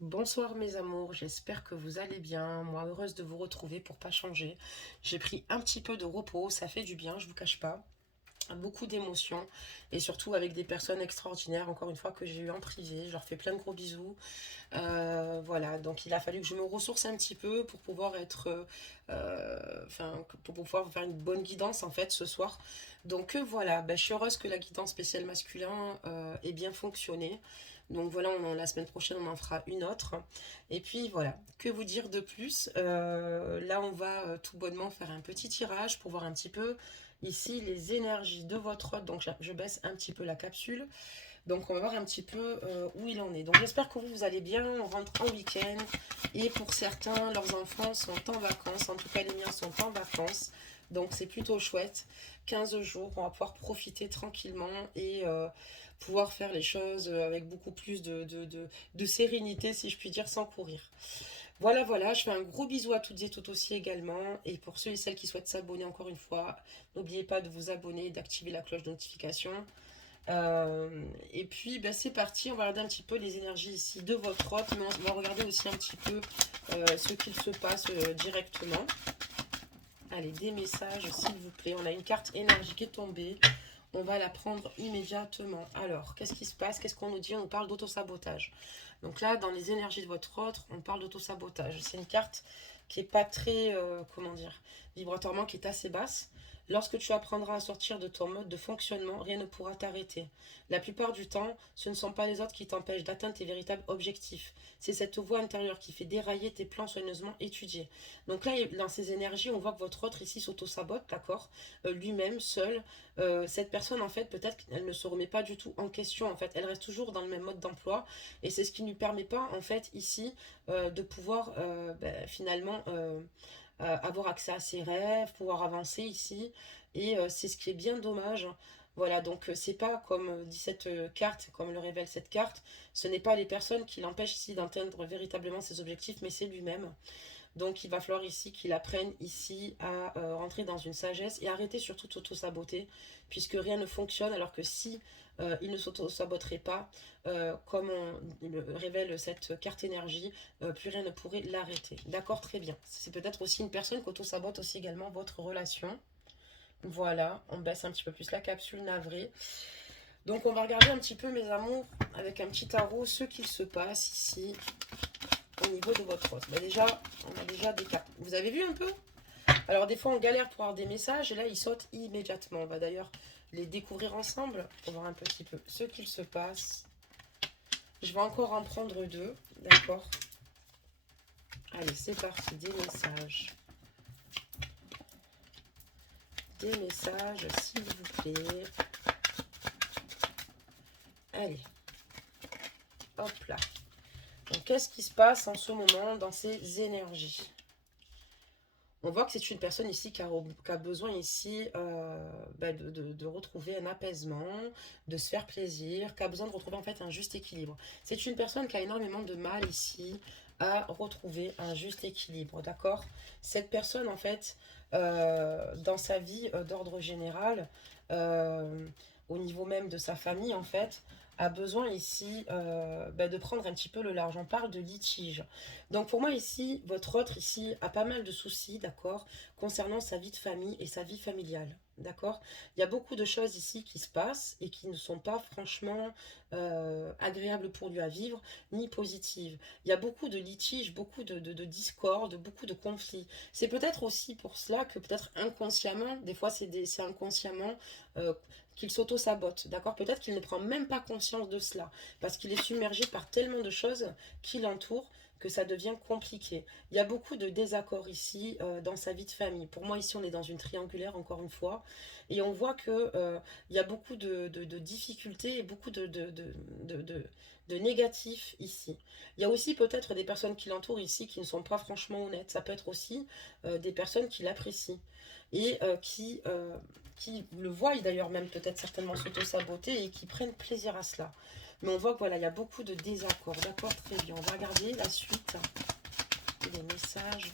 Bonsoir mes amours, j'espère que vous allez bien. Moi, heureuse de vous retrouver pour pas changer. J'ai pris un petit peu de repos, ça fait du bien, je vous cache pas. Beaucoup d'émotions et surtout avec des personnes extraordinaires, encore une fois, que j'ai eu en privé. Je leur fais plein de gros bisous. Voilà, donc il a fallu que je me ressource un petit peu pour pouvoir être, pour pouvoir vous faire une bonne guidance en fait ce soir. Donc voilà, je suis heureuse que la guidance spéciale masculin ait bien fonctionné. Donc voilà, la semaine prochaine on en fera une autre. Et puis voilà, que vous dire de plus. Là on va tout bonnement faire un petit tirage pour voir un petit peu ici les énergies de votre hôte. Donc je baisse un petit peu la capsule. Donc on va voir un petit peu où il en est. Donc j'espère que vous allez bien, on rentre en week-end. Et pour certains, leurs enfants sont en vacances. En tout cas, les miens sont en vacances. Donc c'est plutôt chouette. 15 jours, on va pouvoir profiter tranquillement et pouvoir faire les choses avec beaucoup plus de sérénité, si je puis dire, sans courir. Voilà, voilà, je fais un gros bisou à toutes et tous aussi également. Et pour ceux et celles qui souhaitent s'abonner encore une fois, n'oubliez pas de vous abonner et d'activer la cloche de notification. Euh, et puis c'est parti, on va regarder un petit peu les énergies ici de votre hôte, mais on va regarder aussi un petit peu ce qu'il se passe directement. Allez, des messages s'il vous plaît. On a une carte énergie qui est tombée. On va la prendre immédiatement. Alors, qu'est-ce qui se passe? Qu'est-ce qu'on nous dit? On nous parle d'autosabotage. Donc là, dans les énergies de votre autre, on parle d'autosabotage. C'est une carte qui est pas très, comment dire, vibratoirement, qui est assez basse. Lorsque tu apprendras à sortir de ton mode de fonctionnement, rien ne pourra t'arrêter. La plupart du temps, ce ne sont pas les autres qui t'empêchent d'atteindre tes véritables objectifs. C'est cette voix intérieure qui fait dérailler tes plans soigneusement étudiés. Donc là, dans ces énergies, on voit que votre autre ici s'auto-sabote, d'accord, lui-même, seul. Cette personne, en fait, peut-être qu'elle ne se remet pas du tout en question, en fait. Elle reste toujours dans le même mode d'emploi. Et c'est ce qui ne lui permet pas, en fait, ici, de pouvoir, finalement, avoir accès à ses rêves, pouvoir avancer ici. Et c'est ce qui est bien dommage. Voilà, donc c'est pas comme dit cette carte, comme le révèle cette carte, ce n'est pas les personnes qui l'empêchent ici d'atteindre véritablement ses objectifs, mais c'est lui-même. Donc il va falloir ici qu'il apprenne ici à rentrer dans une sagesse et arrêter surtout de s'auto-saboter, puisque rien ne fonctionne, alors que si il ne s'auto-saboterait pas, comme on le révèle cette carte énergie, plus rien ne pourrait l'arrêter. D'accord, très bien. C'est peut-être aussi une personne qui auto-sabote aussi également votre relation. Voilà, on baisse un petit peu plus la capsule navrée. Donc on va regarder un petit peu mes amours avec un petit tarot, ce qu'il se passe ici au niveau de votre os. Déjà, on a déjà des cartes. Vous avez vu un peu? Alors des fois on galère pour avoir des messages et là ils sautent immédiatement. On va d'ailleurs les découvrir ensemble pour voir un petit peu ce qu'il se passe. Je vais encore en prendre deux, d'accord? Allez, c'est parti, des messages. Des messages, s'il vous plaît. Allez, hop là. Donc qu'est-ce qui se passe en ce moment dans ces énergies? On voit que c'est une personne ici qui a besoin ici de retrouver un apaisement, de se faire plaisir, qui a besoin de retrouver en fait un juste équilibre. C'est une personne qui a énormément de mal ici à retrouver un juste équilibre, d'accord? Cette personne en fait, dans sa vie d'ordre général, euh, au niveau même de sa famille en fait, a besoin ici de prendre un petit peu le large. On parle de litige. Donc pour moi ici, votre autre ici a pas mal de soucis, d'accord, concernant sa vie de famille et sa vie familiale, d'accord. Il y a beaucoup de choses ici qui se passent et qui ne sont pas franchement agréables pour lui à vivre, ni positives. Il y a beaucoup de litiges, beaucoup de discordes, beaucoup de conflits. C'est peut-être aussi pour cela que peut-être inconsciemment, des fois c'est inconsciemment euh, qu'il s'auto-sabote, d'accord. Peut-être qu'il ne prend même pas conscience de cela, parce qu'il est submergé par tellement de choses qui l'entourent que ça devient compliqué. Il y a beaucoup de désaccords ici dans sa vie de famille. Pour moi, ici, on est dans une triangulaire, encore une fois, et on voit que il y a beaucoup de difficultés et beaucoup de négatifs ici. Il y a aussi peut-être des personnes qui l'entourent ici qui ne sont pas franchement honnêtes. Ça peut être aussi des personnes qui l'apprécient et qui le voient d'ailleurs même peut-être certainement s'auto-saboter et qui prennent plaisir à cela. Mais on voit que voilà, il y a beaucoup de désaccords. D'accord, très bien. On va regarder la suite des messages.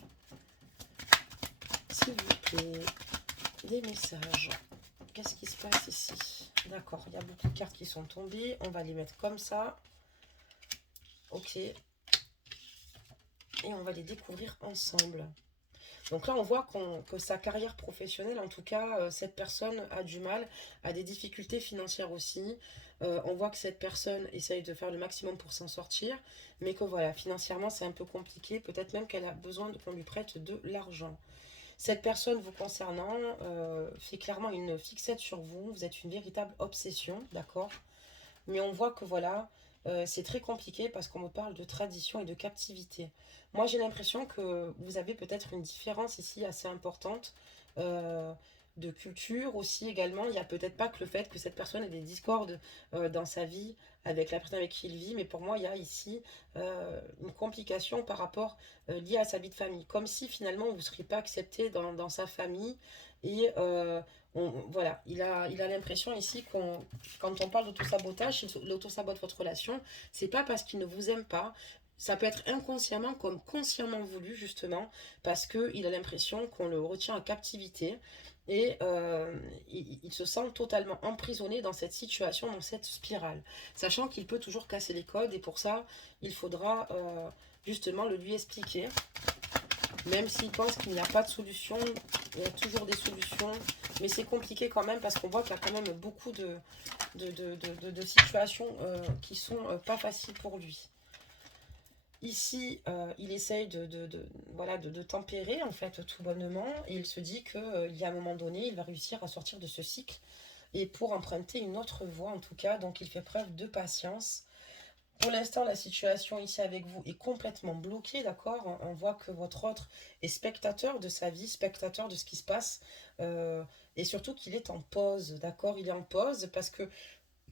S'il vous plaît, des messages. Qu'est-ce qui se passe ici? D'accord, il y a beaucoup de cartes qui sont tombées. On va les mettre comme ça. Ok. et on va les découvrir ensemble. Donc là, on voit que sa carrière professionnelle, en tout cas, cette personne a du mal, a des difficultés financières aussi. On voit que cette personne essaye de faire le maximum pour s'en sortir, mais que voilà, financièrement, c'est un peu compliqué. Peut-être même qu'elle a besoin qu'on lui prête de l'argent. Cette personne vous concernant fait clairement une fixette sur vous. Vous êtes une véritable obsession, d'accord? Mais on voit que voilà, c'est très compliqué parce qu'on me parle de tradition et de captivité. Moi, j'ai l'impression que vous avez peut-être une différence ici assez importante euh, de culture aussi également. Il n'y a peut-être pas que le fait que cette personne ait des discordes dans sa vie avec la personne avec qui il vit, mais pour moi, il y a ici une complication par rapport liée à sa vie de famille. Comme si finalement, vous ne seriez pas accepté dans sa famille et voilà, il a l'impression ici qu'on quand on parle d'autosabotage, il auto-sabote votre relation, c'est pas parce qu'il ne vous aime pas. Ça peut être inconsciemment comme consciemment voulu, justement, parce qu'il a l'impression qu'on le retient en captivité et il se sent totalement emprisonné dans cette situation, dans cette spirale. Sachant qu'il peut toujours casser les codes et pour ça, il faudra justement le lui expliquer. Même s'il pense qu'il n'y a pas de solution, il y a toujours des solutions. Mais c'est compliqué quand même parce qu'on voit qu'il y a quand même beaucoup de situations qui sont pas faciles pour lui. Ici, il essaye voilà, de tempérer en fait tout bonnement et il se dit qu'il y a un moment donné, il va réussir à sortir de ce cycle et pour emprunter une autre voie en tout cas. Donc il fait preuve de patience. Pour l'instant, la situation ici avec vous est complètement bloquée, d'accord? On voit que votre autre est spectateur de sa vie, spectateur de ce qui se passe, et surtout qu'il est en pause, d'accord? Il est en pause parce que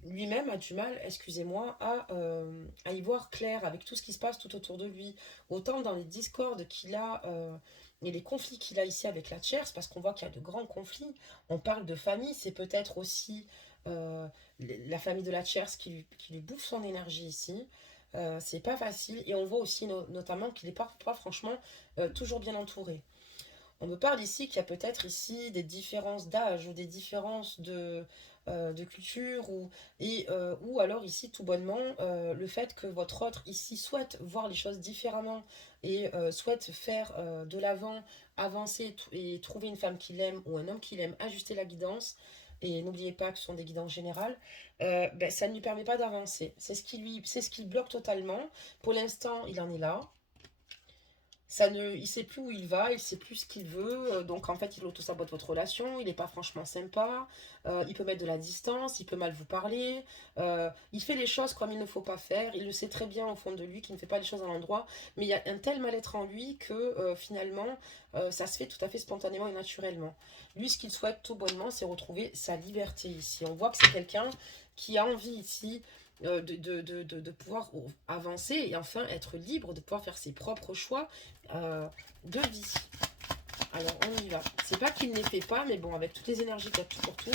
lui-même a du mal, excusez-moi, à y voir clair avec tout ce qui se passe tout autour de lui. Autant dans les discordes qu'il a et les conflits qu'il a ici avec la tierce, parce qu'on voit qu'il y a de grands conflits. On parle de famille, c'est peut-être aussi euh, la famille de la tierce qui lui bouffe son énergie ici. C'est pas facile et on voit aussi notamment qu'il n'est pas franchement toujours bien entouré. On me parle ici qu'il y a peut-être ici des différences d'âge ou des différences de culture ou alors ici tout bonnement le fait que votre autre ici souhaite voir les choses différemment et souhaite faire de l'avant, avancer et trouver une femme qu'il aime ou un homme qu'il aime, ajuster la guidance. Et n'oubliez pas que ce sont des guidances générales, ben, ça ne lui permet pas d'avancer. C'est ce qui le bloque totalement. Pour l'instant, il en est là. Il sait plus où il va, il sait plus ce qu'il veut, donc en fait il auto-sabote votre relation, il n'est pas franchement sympa, il peut mettre de la distance, il peut mal vous parler, il fait les choses comme il ne faut pas faire, il le sait très bien au fond de lui qu'il ne fait pas les choses à l'endroit, mais il y a un tel mal-être en lui que finalement ça se fait tout à fait spontanément et naturellement. Lui ce qu'il souhaite tout bonnement c'est retrouver sa liberté ici. On voit que c'est quelqu'un qui a envie ici de pouvoir avancer et enfin être libre, de pouvoir faire ses propres choix de vie. Alors on y va. C'est pas qu'il ne les fait pas, mais bon, avec toutes les énergies qu'il y a tout autour,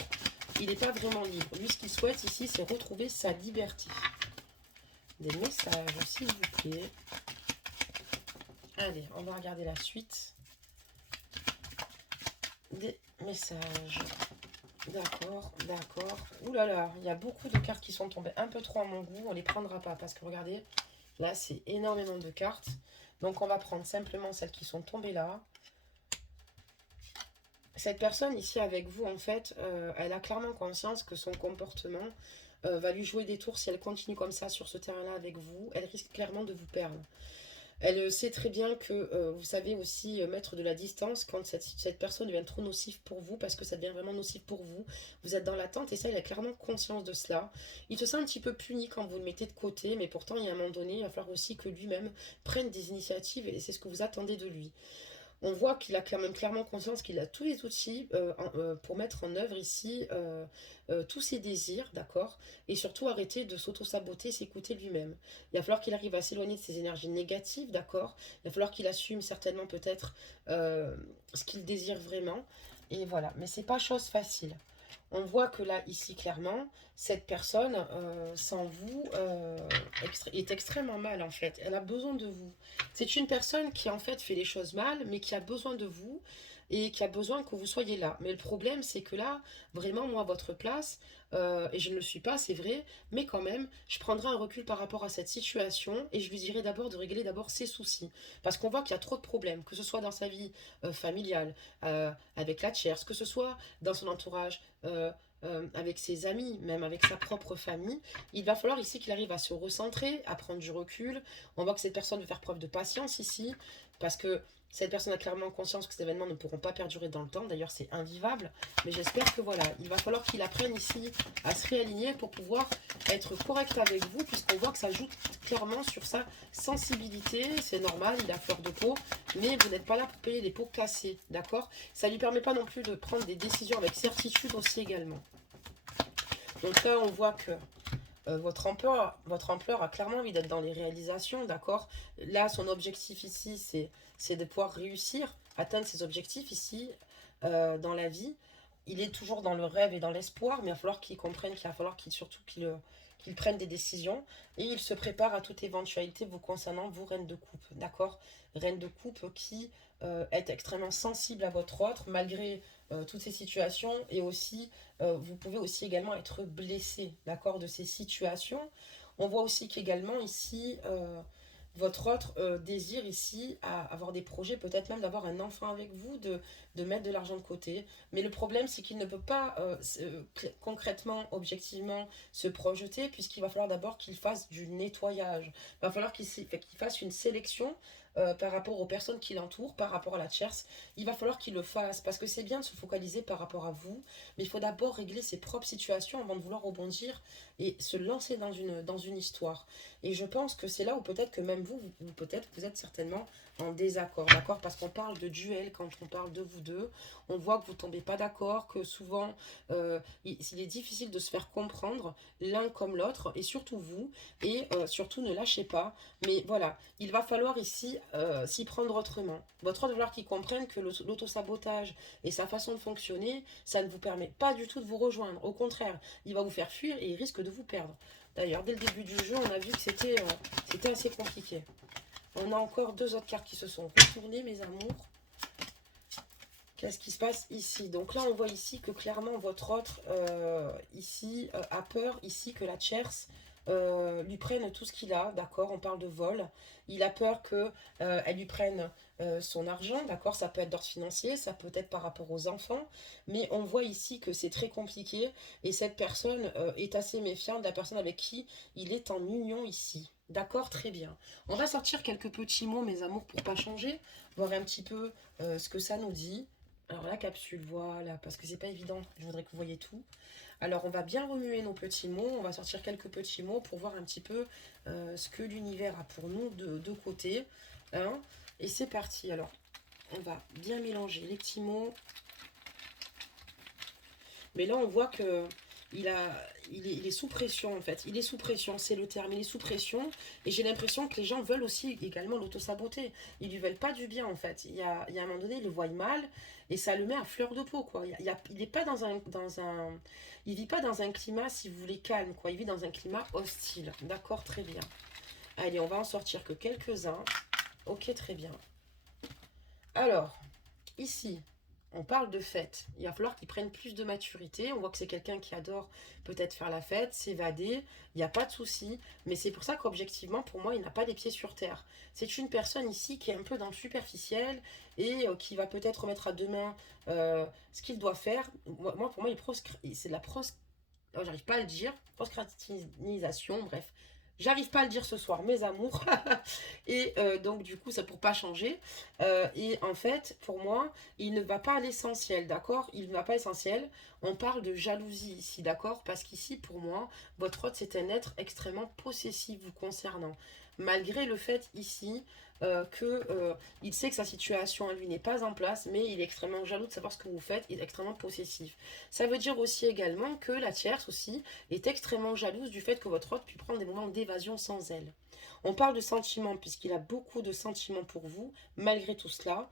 il n'est pas vraiment libre. Lui, ce qu'il souhaite ici, c'est retrouver sa liberté. Des messages, s'il vous plaît. Allez, on va regarder la suite. Des messages. D'accord, d'accord. Ouh là là, il y a beaucoup de cartes qui sont tombées un peu trop à mon goût. On les prendra pas parce que regardez, là, c'est énormément de cartes. Donc, on va prendre simplement celles qui sont tombées là. Cette personne ici avec vous, en fait, elle a clairement conscience que son comportement va lui jouer des tours si elle continue comme ça sur ce terrain-là avec vous. Elle risque clairement de vous perdre. Elle sait très bien que vous savez aussi mettre de la distance quand cette personne devient trop nocive pour vous, parce que ça devient vraiment nocif pour vous. Vous êtes dans l'attente et ça, il a clairement conscience de cela. Il se sent un petit peu puni quand vous le mettez de côté, mais pourtant, il y a un moment donné, il va falloir aussi que lui-même prenne des initiatives et c'est ce que vous attendez de lui. On voit qu'il a quand même clairement conscience qu'il a tous les outils pour mettre en œuvre ici tous ses désirs, d'accord? Et surtout arrêter de s'auto-saboter, s'écouter lui-même. Il va falloir qu'il arrive à s'éloigner de ses énergies négatives, d'accord? Il va falloir qu'il assume certainement peut-être ce qu'il désire vraiment. Et voilà, mais c'est pas chose facile. On voit que là, ici, clairement, cette personne, sans vous, est extrêmement mal, en fait. Elle a besoin de vous. C'est une personne qui, en fait, fait les choses mal, mais qui a besoin de vous. et qui a besoin que vous soyez là. Mais le problème, c'est que là, vraiment, moi, à votre place, et je ne le suis pas, c'est vrai, mais quand même, je prendrai un recul par rapport à cette situation et je lui dirai d'abord de régler d'abord ses soucis. Parce qu'on voit qu'il y a trop de problèmes, que ce soit dans sa vie familiale, avec la tierce, que ce soit dans son entourage, avec ses amis, même avec sa propre famille. Il va falloir ici qu'il arrive à se recentrer, à prendre du recul. On voit que cette personne veut faire preuve de patience ici, parce que cette personne a clairement conscience que ces événements ne pourront pas perdurer dans le temps. D'ailleurs, c'est invivable. Mais j'espère que voilà, il va falloir qu'il apprenne ici à se réaligner pour pouvoir être correct avec vous, puisqu'on voit que ça joue clairement sur sa sensibilité. C'est normal, il a fleur de peau, mais vous n'êtes pas là pour payer les pots cassés, d'accord? Ça ne lui permet pas non plus de prendre des décisions avec certitude aussi également. Donc là, on voit que votre ampleur a clairement envie d'être dans les réalisations, d'accord? Là, son objectif ici, c'est de pouvoir réussir, atteindre ses objectifs ici, dans la vie. Il est toujours dans le rêve et dans l'espoir, mais il va falloir qu'il comprenne qu'il va falloir qu'il prenne des décisions. Et il se prépare à toute éventualité vous concernant, vous, reine de coupe, d'accord? Reine de coupe qui est extrêmement sensible à votre autre, malgré toutes ces situations, et aussi vous pouvez aussi également être blessé, d'accord, de ces situations. On voit aussi qu'également ici, votre autre désire ici à avoir des projets, peut-être même d'avoir un enfant avec vous, de mettre de l'argent de côté. Mais le problème, c'est qu'il ne peut pas concrètement, objectivement se projeter, puisqu'il va falloir d'abord qu'il fasse du nettoyage. Il va falloir qu'il fasse une sélection par rapport aux personnes qui l'entourent, par rapport à la tierce. Il va falloir qu'il le fasse, parce que c'est bien de se focaliser par rapport à vous, mais il faut d'abord régler ses propres situations avant de vouloir rebondir et se lancer dans une histoire. Et je pense que c'est là où peut-être que même peut-être vous êtes certainement en désaccord, d'accord? Parce qu'on parle de duel quand on parle de vous deux. On voit que vous tombez pas d'accord, que souvent il est difficile de se faire comprendre l'un comme l'autre, et surtout vous, et surtout ne lâchez pas. Mais voilà, il va falloir ici s'y prendre autrement. Votre autre va falloir qu'il comprenne que l'autosabotage et sa façon de fonctionner, ça ne vous permet pas du tout de vous rejoindre. Au contraire, il va vous faire fuir et il risque de vous perdre. D'ailleurs, dès le début du jeu, on a vu que c'était assez compliqué. On a encore deux autres cartes qui se sont retournées, mes amours. Qu'est-ce qui se passe ici? Donc là, on voit ici que clairement, votre autre, ici, a peur, ici, que la tierce lui prenne tout ce qu'il a, d'accord? On parle de vol. Il a peur que elle lui prenne son argent, d'accord? Ça peut être d'ordre financier, ça peut être par rapport aux enfants, mais on voit ici que c'est très compliqué, et cette personne est assez méfiante de la personne avec qui il est en union ici. D'accord, très bien. On va sortir quelques petits mots, mes amours, pour pas changer, voir un petit peu ce que ça nous dit. Alors la capsule, voilà, parce que c'est pas évident, je voudrais que vous voyez tout. Alors on va bien remuer nos petits mots, on va sortir quelques petits mots pour voir un petit peu ce que l'univers a pour nous de côté. Hein. Et c'est parti, alors on va bien mélanger les petits mots. Mais là on voit que il est sous pression en fait. Il est sous pression, c'est le terme. Il est sous pression. Et j'ai l'impression que les gens veulent aussi également l'auto-saboter. Ils lui veulent pas du bien en fait. Il y a un moment donné, ils le voient mal. Et ça le met à fleur de peau quoi. Il est pas il vit pas dans un climat, si vous voulez, calme quoi. Il vit dans un climat hostile. D'accord, très bien. Allez, on va en sortir que quelques-uns. Ok, très bien. Alors, ici, on parle de fête. Il va falloir qu'il prenne plus de maturité. On voit que c'est quelqu'un qui adore peut-être faire la fête, s'évader. Il n'y a pas de souci. Mais c'est pour ça qu'objectivement, pour moi, il n'a pas les pieds sur terre. C'est une personne ici qui est un peu dans le superficiel et qui va peut-être remettre à demain ce qu'il doit faire. Moi, pour moi, c'est de la oh, j'arrive pas à le dire. Procrastinisation, bref. J'arrive pas à le dire ce soir, mes amours. Et donc, du coup, c'est pour pas changer. Et en fait, pour moi, il ne va pas à l'essentiel, d'accord? Il ne va pas à l'essentiel. On parle de jalousie ici, d'accord? Parce qu'ici, pour moi, votre hôte, c'est un être extrêmement possessif vous concernant. Malgré le fait ici il sait que sa situation à lui n'est pas en place, mais il est extrêmement jaloux de savoir ce que vous faites, il est extrêmement possessif. Ça veut dire aussi également que la tierce aussi est extrêmement jalouse du fait que votre hôte puisse prendre des moments d'évasion sans elle. On parle de sentiments puisqu'il a beaucoup de sentiments pour vous, malgré tout cela.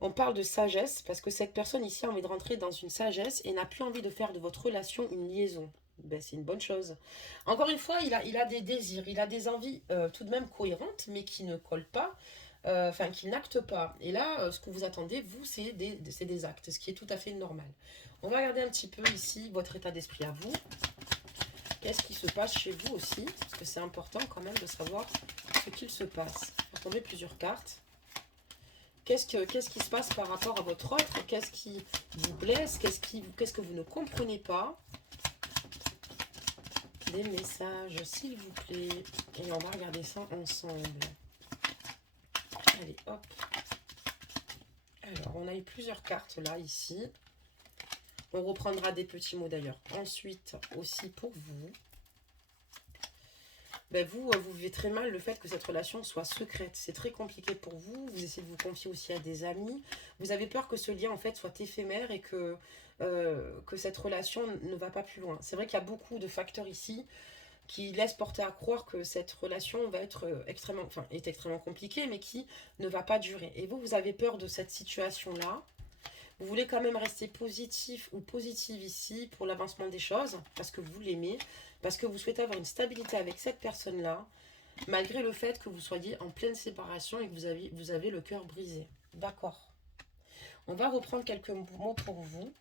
On parle de sagesse parce que cette personne ici a envie de rentrer dans une sagesse et n'a plus envie de faire de votre relation une liaison. Ben, c'est une bonne chose. Encore une fois, il a des désirs, il a des envies tout de même cohérentes, mais qui ne collent pas. enfin qu'il n'acte pas. Et là, ce que vous attendez, vous, c'est des actes, ce qui est tout à fait normal. On va regarder un petit peu ici votre état d'esprit à vous. Qu'est-ce qui se passe chez vous aussi? Parce que c'est important quand même de savoir ce qu'il se passe. On va tomber plusieurs cartes. Qu'est-ce qui se passe par rapport à votre autre? Qu'est-ce qui vous blesse? Qu'est-ce que vous ne comprenez pas? Des messages, s'il vous plaît. Et on va regarder ça ensemble. Allez, hop. Alors, on a eu plusieurs cartes là, ici. On reprendra des petits mots d'ailleurs. Ensuite, aussi pour vous. Ben vous vivez très mal le fait que cette relation soit secrète. C'est très compliqué pour vous. Vous essayez de vous confier aussi à des amis. Vous avez peur que ce lien, en fait, soit éphémère et que cette relation ne va pas plus loin. C'est vrai qu'il y a beaucoup de facteurs ici qui laisse porter à croire que cette relation va être est extrêmement compliquée, mais qui ne va pas durer. Et vous avez peur de cette situation-là. Vous voulez quand même rester positif ou positive ici pour l'avancement des choses, parce que vous l'aimez, parce que vous souhaitez avoir une stabilité avec cette personne-là, malgré le fait que vous soyez en pleine séparation et que vous avez le cœur brisé. D'accord. On va reprendre quelques mots pour vous.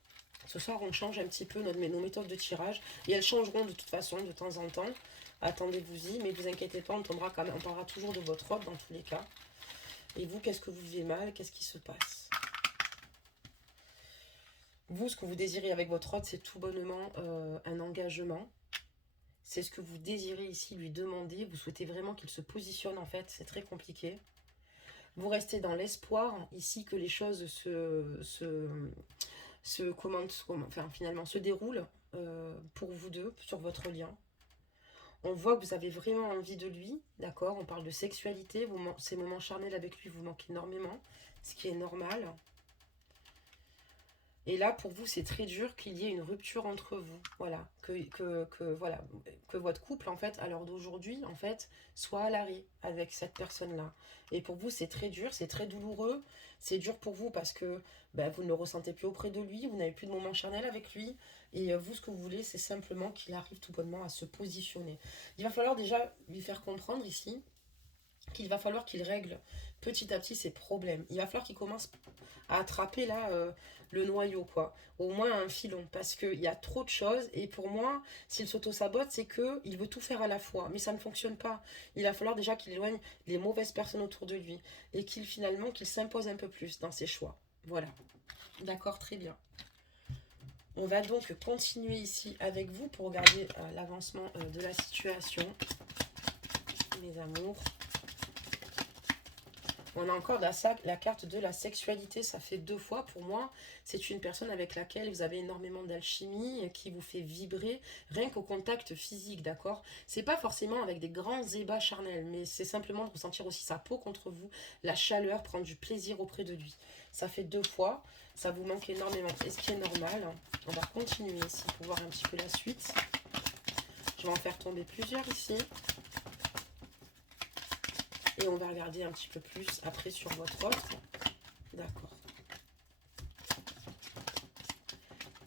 Ce soir, on change un petit peu nos méthodes de tirage. Et elles changeront de toute façon, de temps en temps. Attendez-vous-y, mais vous inquiétez pas, on parlera toujours de votre robe dans tous les cas. Et vous, qu'est-ce que vous vivez mal? Qu'est-ce qui se passe? Vous, ce que vous désirez avec votre hôte, c'est tout bonnement un engagement. C'est ce que vous désirez ici lui demander. Vous souhaitez vraiment qu'il se positionne, en fait. C'est très compliqué. Vous restez dans l'espoir ici que les choses finalement se déroulent pour vous deux sur votre lien. On voit que vous avez vraiment envie de lui, d'accord? On parle de sexualité, ces moments charnels avec lui vous manquent énormément, ce qui est normal. Et là, pour vous, c'est très dur qu'il y ait une rupture entre vous. Voilà. Que votre couple, en fait, à l'heure d'aujourd'hui, en fait, soit à l'arrêt avec cette personne-là. Et pour vous, c'est très dur, c'est très douloureux. C'est dur pour vous parce que ben, vous ne le ressentez plus auprès de lui, vous n'avez plus de moment charnel avec lui. Et vous, ce que vous voulez, c'est simplement qu'il arrive tout bonnement à se positionner. Il va falloir déjà lui faire comprendre ici qu'il va falloir qu'il règle petit à petit ses problèmes. Il va falloir qu'il commence à attraper là le noyau, quoi. Au moins un filon, parce qu'il y a trop de choses. Et pour moi, s'il s'auto-sabote, c'est qu'il veut tout faire à la fois. Mais ça ne fonctionne pas. Il va falloir déjà qu'il éloigne les mauvaises personnes autour de lui. Et qu'il s'impose un peu plus dans ses choix. Voilà. D'accord, très bien. On va donc continuer ici avec vous pour regarder l'avancement de la situation. Mes amours. On a encore la carte de la sexualité, ça fait 2 fois pour moi. C'est une personne avec laquelle vous avez énormément d'alchimie, qui vous fait vibrer, rien qu'au contact physique, d'accord? C'est pas forcément avec des grands ébats charnels, mais c'est simplement de ressentir aussi sa peau contre vous, la chaleur, prendre du plaisir auprès de lui. Ça fait 2 fois, ça vous manque énormément. Et ce qui est normal, on va continuer ici pour voir un petit peu la suite. Je vais en faire tomber plusieurs ici. Et on va regarder un petit peu plus après sur votre offre. D'accord.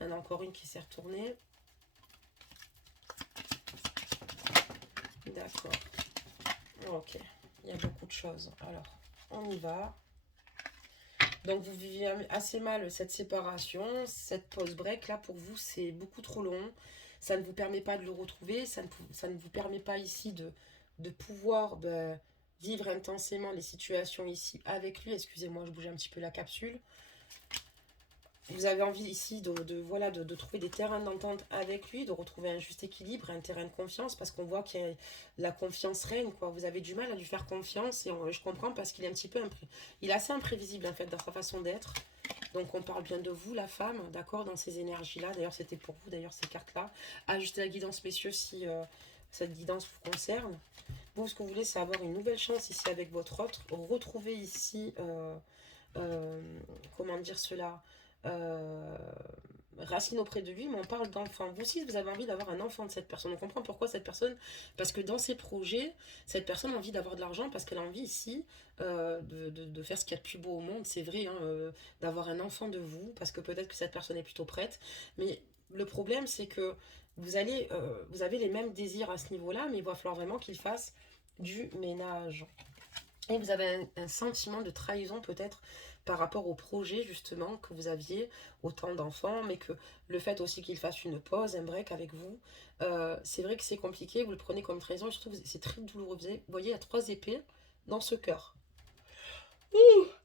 Il y en a encore une qui s'est retournée. D'accord. Ok. Il y a beaucoup de choses. Alors, on y va. Donc, vous vivez assez mal cette séparation. Cette pause break, là, pour vous, c'est beaucoup trop long. Ça ne vous permet pas de le retrouver. Ça ne vous permet pas ici de pouvoir... vivre intensément les situations ici avec lui. Excusez-moi, je bouge un petit peu la capsule. Vous avez envie ici de trouver des terrains d'entente avec lui, de retrouver un juste équilibre, un terrain de confiance, parce qu'on voit que la confiance règne, quoi. Vous avez du mal à lui faire confiance, et je comprends parce qu'il est un petit peu il est assez imprévisible en fait dans sa façon d'être. Donc on parle bien de vous, la femme, d'accord, dans ces énergies-là. D'ailleurs, c'était pour vous, d'ailleurs, ces cartes-là. Ajustez la guidance, messieurs, si cette guidance vous concerne. Vous, ce que vous voulez, c'est avoir une nouvelle chance ici avec votre autre. Retrouver ici, comment dire cela, racine auprès de lui, mais on parle d'enfant. Vous aussi, vous avez envie d'avoir un enfant de cette personne. On comprend pourquoi cette personne, parce que dans ses projets, cette personne a envie d'avoir de l'argent, parce qu'elle a envie ici de faire ce qu'il y a de plus beau au monde. C'est vrai, hein, d'avoir un enfant de vous, parce que peut-être que cette personne est plutôt prête. Mais le problème, c'est que vous avez les mêmes désirs à ce niveau-là, mais il va falloir vraiment qu'il fasse du ménage. Et vous avez un sentiment de trahison peut-être par rapport au projet justement que vous aviez, autant d'enfants, mais que le fait aussi qu'il fasse une pause, un break avec vous, c'est vrai que c'est compliqué, vous le prenez comme trahison, et surtout c'est très douloureux. Vous voyez, il y a 3 épées dans ce cœur.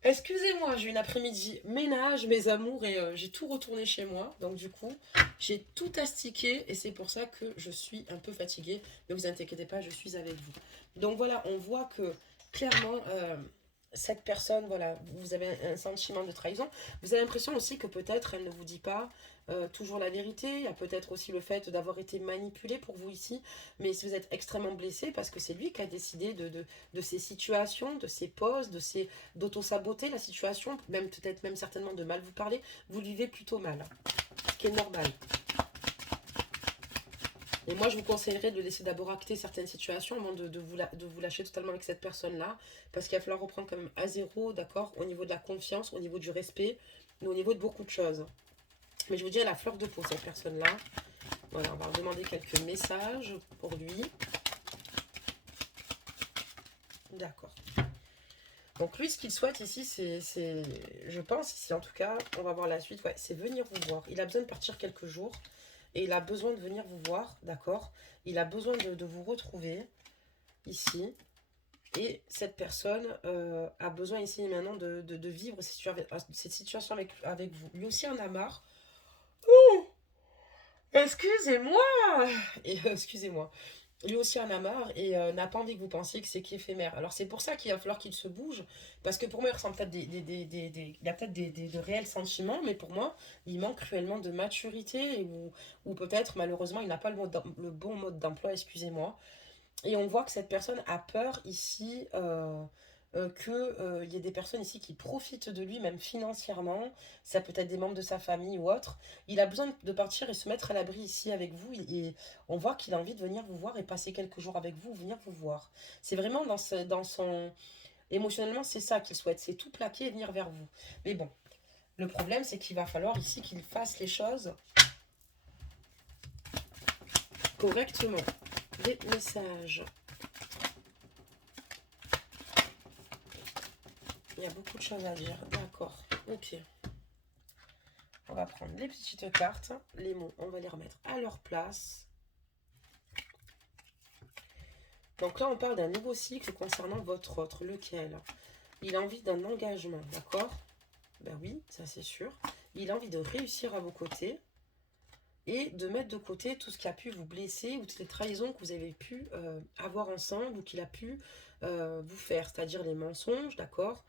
Excusez-moi, j'ai une après-midi ménage, mes amours, et j'ai tout retourné chez moi. Donc du coup, j'ai tout astiqué et c'est pour ça que je suis un peu fatiguée. Mais vous inquiétez pas, je suis avec vous. Donc voilà, on voit que clairement, cette personne, voilà, vous avez un sentiment de trahison. Vous avez l'impression aussi que peut-être elle ne vous dit pas toujours la vérité. Il y a peut-être aussi le fait d'avoir été manipulé pour vous ici. Mais si vous êtes extrêmement blessé, parce que c'est lui qui a décidé de ces situations, de ces pauses, d'auto-saboter la situation, même peut-être même certainement de mal vous parler, vous le vivez plutôt mal, ce qui est normal. Et moi, je vous conseillerais de laisser d'abord acter certaines situations avant de vous lâcher totalement avec cette personne-là, parce qu'il va falloir reprendre quand même à zéro, d'accord, au niveau de la confiance, au niveau du respect, et au niveau de beaucoup de choses. Mais je vous dis, à la fleur de peau, cette personne-là. Voilà, on va demander quelques messages pour lui. D'accord. Donc lui, ce qu'il souhaite ici, je pense ici en tout cas, on va voir la suite, ouais, c'est venir vous voir. Il a besoin de partir quelques jours et il a besoin de venir vous voir, d'accord. Il a besoin de vous retrouver ici. Et cette personne a besoin ici et maintenant de vivre cette situation avec vous. Lui aussi en a marre. Excusez-moi. Et excusez-moi. Lui aussi en a marre et n'a pas envie que vous pensiez que c'est qu'éphémère. Alors c'est pour ça qu'il va falloir qu'il se bouge, parce que pour moi il ressent peut-être il a peut-être de réels sentiments, mais pour moi il manque cruellement de maturité, ou peut-être malheureusement il n'a pas le bon mode d'emploi, excusez-moi. Et on voit que cette personne a peur ici qu'il y ait des personnes ici qui profitent de lui, même financièrement. Ça peut être des membres de sa famille ou autre. Il a besoin de partir et se mettre à l'abri ici avec vous. Et on voit qu'il a envie de venir vous voir et passer quelques jours avec vous, venir vous voir. C'est vraiment dans son... Émotionnellement, c'est ça qu'il souhaite. C'est tout plaquer et venir vers vous. Mais bon, le problème, c'est qu'il va falloir ici qu'il fasse les choses correctement. Des messages. Il y a beaucoup de choses à dire. D'accord. Ok. On va prendre les petites cartes. Les mots, on va les remettre à leur place. Donc là, on parle d'un nouveau cycle concernant votre autre. Lequel? Il a envie d'un engagement, d'accord? Ben oui, ça c'est sûr. Il a envie de réussir à vos côtés et de mettre de côté tout ce qui a pu vous blesser ou toutes les trahisons que vous avez pu avoir ensemble ou qu'il a pu vous faire, c'est-à-dire les mensonges, d'accord?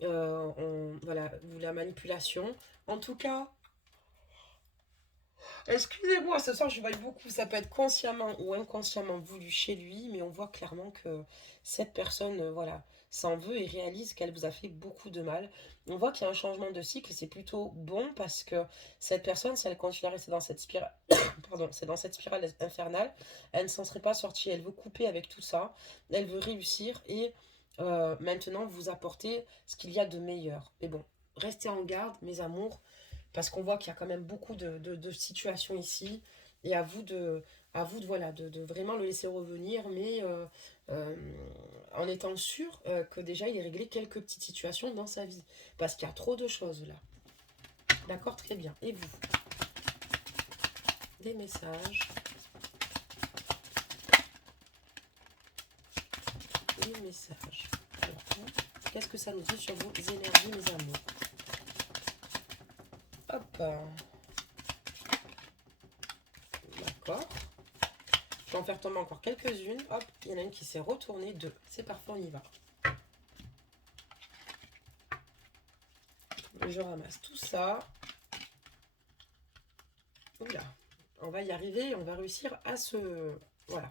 Voilà, la manipulation. En tout cas, excusez-moi, ce soir je voyais beaucoup, ça peut être consciemment ou inconsciemment voulu chez lui, mais on voit clairement que cette personne, voilà, s'en veut et réalise qu'elle vous a fait beaucoup de mal. On voit qu'il y a un changement de cycle, c'est plutôt bon parce que cette personne, si elle continue à rester dans cette spirale, pardon, c'est dans cette spirale infernale, elle ne s'en serait pas sortie, elle veut couper avec tout ça, elle veut réussir et maintenant vous apporter ce qu'il y a de meilleur. Mais bon, restez en garde, mes amours, parce qu'on voit qu'il y a quand même beaucoup de situations ici, et à vous de, voilà, de vraiment le laisser revenir, mais euh, en étant sûr que déjà il est réglé quelques petites situations dans sa vie, parce qu'il y a trop de choses là. D'accord, très bien. Et vous? Des messages. Des messages. Alors, qu'est-ce que ça nous dit sur vos énergies, mes amours? Hop. D'accord. Je vais en faire tomber encore quelques-unes. Hop, il y en a une qui s'est retournée. 2. C'est parfait, on y va. Je ramasse tout ça. Oula, on va y arriver. On va réussir à se... Voilà.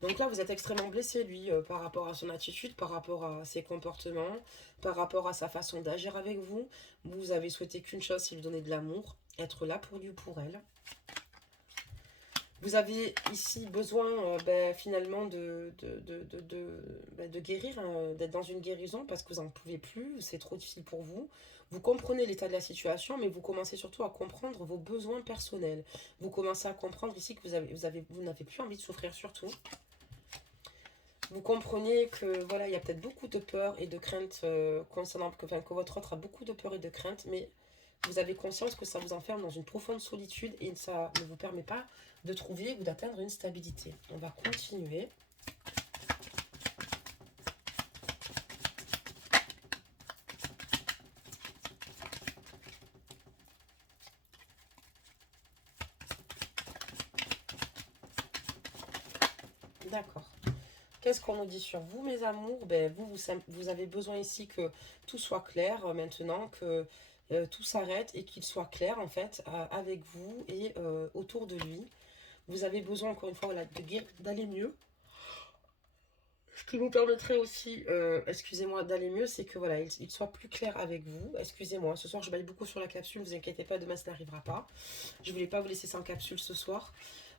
Donc là, vous êtes extrêmement blessé, lui, par rapport à son attitude, par rapport à ses comportements, par rapport à sa façon d'agir avec vous. Vous avez souhaité qu'une chose, c'est lui donner de l'amour, être là pour lui ou pour elle. Vous avez ici besoin finalement de guérir, d'être dans une guérison parce que vous n'en pouvez plus, c'est trop difficile pour vous. Vous comprenez l'état de la situation, mais vous commencez surtout à comprendre vos besoins personnels. Vous commencez à comprendre ici que vous n'avez plus envie de souffrir surtout. Vous comprenez que voilà, il y a peut-être beaucoup de peur et de crainte concernant que votre autre a beaucoup de peur et de crainte, mais vous avez conscience que ça vous enferme dans une profonde solitude et ça ne vous permet pas de trouver ou d'atteindre une stabilité. On va continuer. D'accord. Qu'est-ce qu'on nous dit sur vous, mes amours? Ben, vous avez besoin ici que tout soit clair maintenant, que tout s'arrête et qu'il soit clair, en fait, avec vous et autour de lui. Vous avez besoin, encore une fois, voilà, d'aller mieux. Ce qui vous permettrait aussi, excusez-moi, d'aller mieux, c'est que voilà, il soit plus clair avec vous. Excusez-moi, ce soir, je baille beaucoup sur la capsule, ne vous inquiétez pas, demain, ça n'arrivera pas. Je ne voulais pas vous laisser sans capsule ce soir.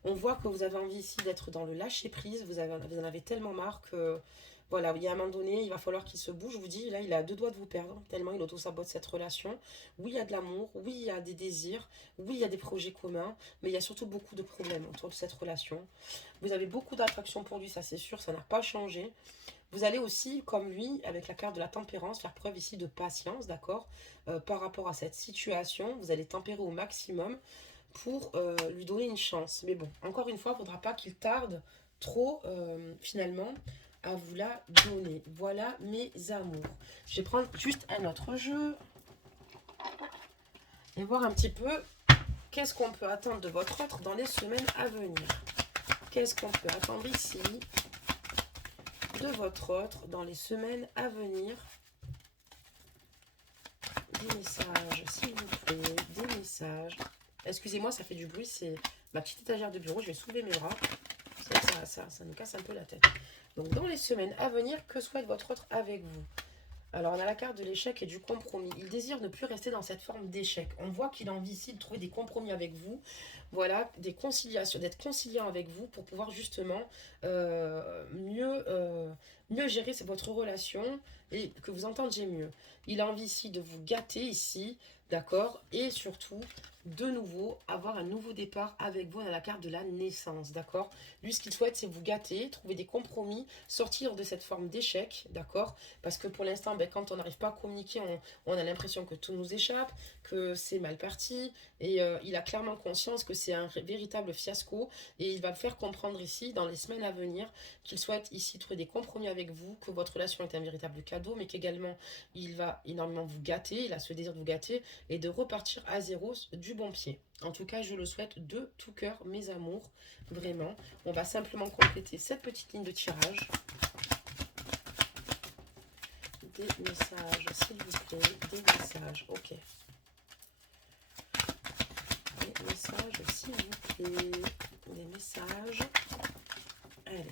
On voit que vous avez envie ici d'être dans le lâcher-prise. Vous en avez tellement marre que, voilà, il y a un moment donné, il va falloir qu'il se bouge. Je vous dis, là, il a deux doigts de vous perdre, tellement il auto-sabote cette relation. Oui, il y a de l'amour, oui, il y a des désirs, oui, il y a des projets communs, mais il y a surtout beaucoup de problèmes autour de cette relation. Vous avez beaucoup d'attraction pour lui, ça c'est sûr, ça n'a pas changé. Vous allez aussi, comme lui, avec la carte de la tempérance, faire preuve ici de patience, d'accord, par rapport à cette situation. Vous allez tempérer au maximum pour lui donner une chance. Mais bon, encore une fois, il ne faudra pas qu'il tarde trop, finalement, à vous la donner. Voilà mes amours. Je vais prendre juste un autre jeu et voir un petit peu qu'est-ce qu'on peut attendre de votre autre dans les semaines à venir. Qu'est-ce qu'on peut attendre ici de votre autre dans les semaines à venir? Des messages, s'il vous plaît, des messages. Excusez-moi, ça fait du bruit, c'est ma petite étagère de bureau, je vais soulever mes bras. Ça nous casse un peu la tête. Donc, dans les semaines à venir, que souhaite votre autre avec vous? Alors, on a la carte de l'échec et du compromis. Il désire ne plus rester dans cette forme d'échec. On voit qu'il a envie ici de trouver des compromis avec vous. Voilà, des conciliations, d'être conciliant avec vous pour pouvoir justement mieux gérer votre relation et que vous entendiez mieux. Il a envie ici de vous gâter ici, d'accord? Et surtout, de nouveau, avoir un nouveau départ avec vous dans la carte de la naissance, d'accord? Lui, ce qu'il souhaite, c'est vous gâter, trouver des compromis, sortir de cette forme d'échec, d'accord? Parce que pour l'instant, ben, quand on n'arrive pas à communiquer, on a l'impression que tout nous échappe, que c'est mal parti. Et il a clairement conscience que c'est un véritable fiasco. Et il va le faire comprendre ici, dans les semaines à venir, qu'il souhaite ici trouver des compromis avec vous, que votre relation est un véritable cadeau, mais qu'également, il va énormément vous gâter, il a ce désir de vous gâter, et de repartir à zéro du bon pied. En tout cas, je le souhaite de tout cœur, mes amours, vraiment. On va simplement compléter cette petite ligne de tirage. Des messages, s'il vous plaît, des messages, ok. Des messages, s'il vous plaît, des messages. Allez,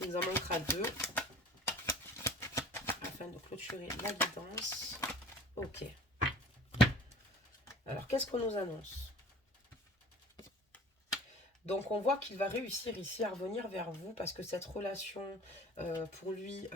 il nous en manquera deux afin de clôturer la guidance. Ok. Alors, qu'est-ce qu'on nous annonce? Donc, on voit qu'il va réussir ici à revenir vers vous parce que cette relation, pour lui,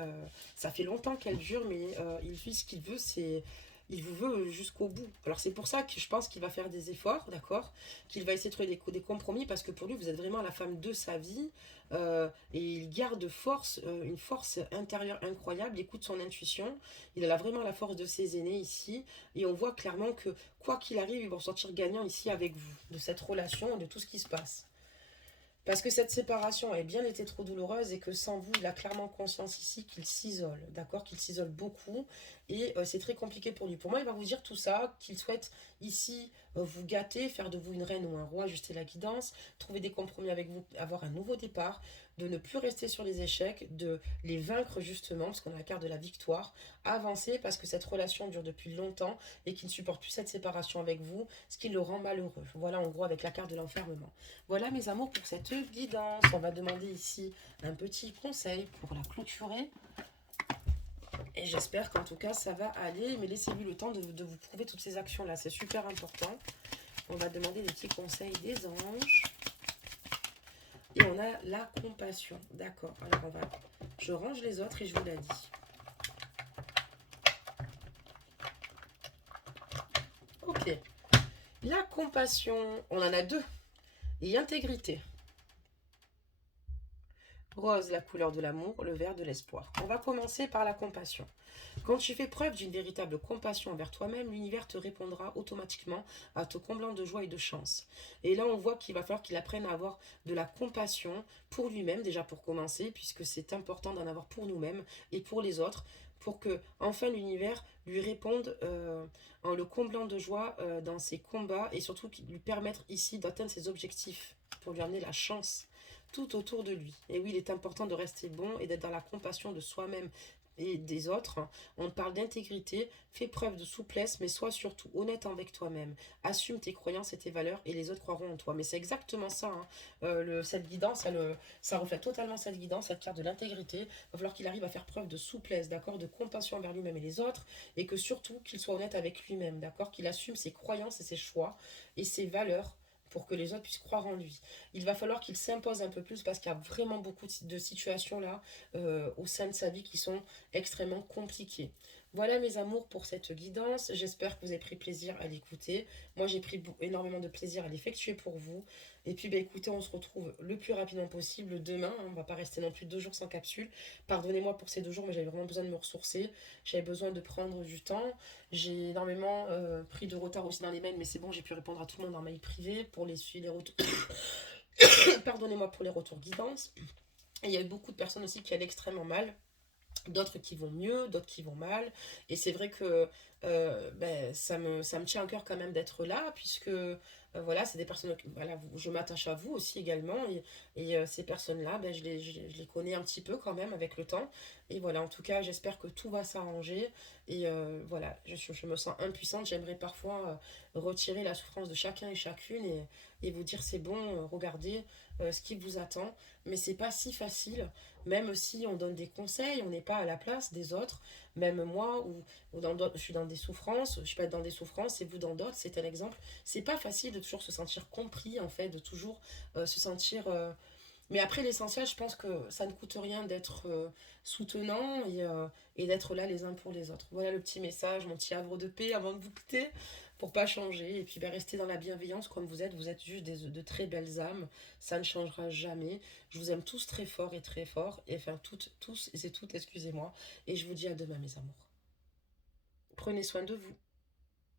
ça fait longtemps qu'elle dure, mais lui, ce qu'il veut, c'est... Il vous veut jusqu'au bout. Alors, c'est pour ça que je pense qu'il va faire des efforts, d'accord? Qu'il va essayer de trouver des compromis parce que pour lui, vous êtes vraiment la femme de sa vie. Et il garde force, une force intérieure incroyable. Il écoute son intuition. Il a vraiment la force de ses aînés ici. Et on voit clairement que, quoi qu'il arrive, ils vont sortir gagnants ici avec vous, de cette relation, de tout ce qui se passe. Parce que cette séparation a bien été trop douloureuse et que sans vous, il a clairement conscience ici qu'il s'isole, d'accord? Qu'il s'isole beaucoup et c'est très compliqué pour lui. Pour moi, il va vous dire tout ça, qu'il souhaite ici vous gâter, faire de vous une reine ou un roi, ajuster la guidance, trouver des compromis avec vous, avoir un nouveau départ, de ne plus rester sur les échecs, de les vaincre justement, parce qu'on a la carte de la victoire, avancer parce que cette relation dure depuis longtemps et qu'il ne supporte plus cette séparation avec vous, ce qui le rend malheureux. Voilà en gros avec la carte de l'enfermement. Voilà mes amours pour cette guidance. On va demander ici un petit conseil pour la clôturer. Et j'espère qu'en tout cas ça va aller. Mais laissez-lui le temps de vous prouver toutes ces actions-là. C'est super important. On va demander des petits conseils des anges. Et on a la compassion. D'accord. Alors je range les autres et je vous la dis. Ok. La compassion, on en a deux. Et intégrité. Rose, la couleur de l'amour, le vert de l'espoir. On va commencer par la compassion. Quand tu fais preuve d'une véritable compassion envers toi-même, l'univers te répondra automatiquement à te comblant de joie et de chance. Et là, on voit qu'il va falloir qu'il apprenne à avoir de la compassion pour lui-même, déjà pour commencer, puisque c'est important d'en avoir pour nous-mêmes et pour les autres, pour que enfin l'univers lui réponde en le comblant de joie dans ses combats et surtout qu'il lui permettre ici d'atteindre ses objectifs, pour lui amener la chance tout autour de lui. Et oui, il est important de rester bon et d'être dans la compassion de soi-même et des autres. On parle d'intégrité, fais preuve de souplesse, mais sois surtout honnête avec toi-même. Assume tes croyances et tes valeurs et les autres croiront en toi. Mais c'est exactement ça, hein. Cette guidance, ça reflète totalement cette guidance, cette carte de l'intégrité. Il va falloir qu'il arrive à faire preuve de souplesse, d'accord, de compassion envers lui-même et les autres, et que surtout qu'il soit honnête avec lui-même, d'accord, qu'il assume ses croyances et ses choix et ses valeurs pour que les autres puissent croire en lui. Il va falloir qu'il s'impose un peu plus parce qu'il y a vraiment beaucoup de situations là au sein de sa vie qui sont extrêmement compliquées. Voilà mes amours pour cette guidance. J'espère que vous avez pris plaisir à l'écouter. Moi j'ai pris énormément de plaisir à l'effectuer pour vous. Et puis bah, écoutez, on se retrouve le plus rapidement possible demain. On va pas rester non plus 2 jours sans capsule. Pardonnez-moi pour ces 2 jours, mais j'avais vraiment besoin de me ressourcer. J'avais besoin de prendre du temps. J'ai énormément pris de retard aussi dans les mails, mais c'est bon, j'ai pu répondre à tout le monde en mail privé pour les suivre, les retours. Pardonnez-moi pour les retours guidance. Et il y a eu beaucoup de personnes aussi qui allaient extrêmement mal, d'autres qui vont mieux, d'autres qui vont mal. Et c'est vrai que ben, ça me tient à cœur quand même d'être là, puisque voilà, c'est des personnes, voilà, je m'attache à vous aussi également. Et ces personnes-là, ben, je les connais un petit peu quand même avec le temps. Et voilà, en tout cas, j'espère que tout va s'arranger. Et voilà, je me sens impuissante. J'aimerais parfois retirer la souffrance de chacun et chacune et vous dire c'est bon, regardez ce qui vous attend. Mais c'est pas si facile, même si on donne des conseils, on n'est pas à la place des autres. Même moi, ou dans d'autres, je suis dans des souffrances, je peux être dans des souffrances et vous dans d'autres, c'est un exemple. C'est pas facile de toujours se sentir compris, en fait, de toujours se sentir. Mais après, l'essentiel, je pense que ça ne coûte rien d'être soutenant et d'être là les uns pour les autres. Voilà le petit message, mon petit havre de paix avant de vous quitter, pour pas changer. Et puis ben, rester dans la bienveillance comme vous êtes juste de très belles âmes. Ça ne changera jamais. Je vous aime tous très fort, et enfin toutes, tous et toutes, excusez-moi. Et je vous dis à demain, mes amours. Prenez soin de vous.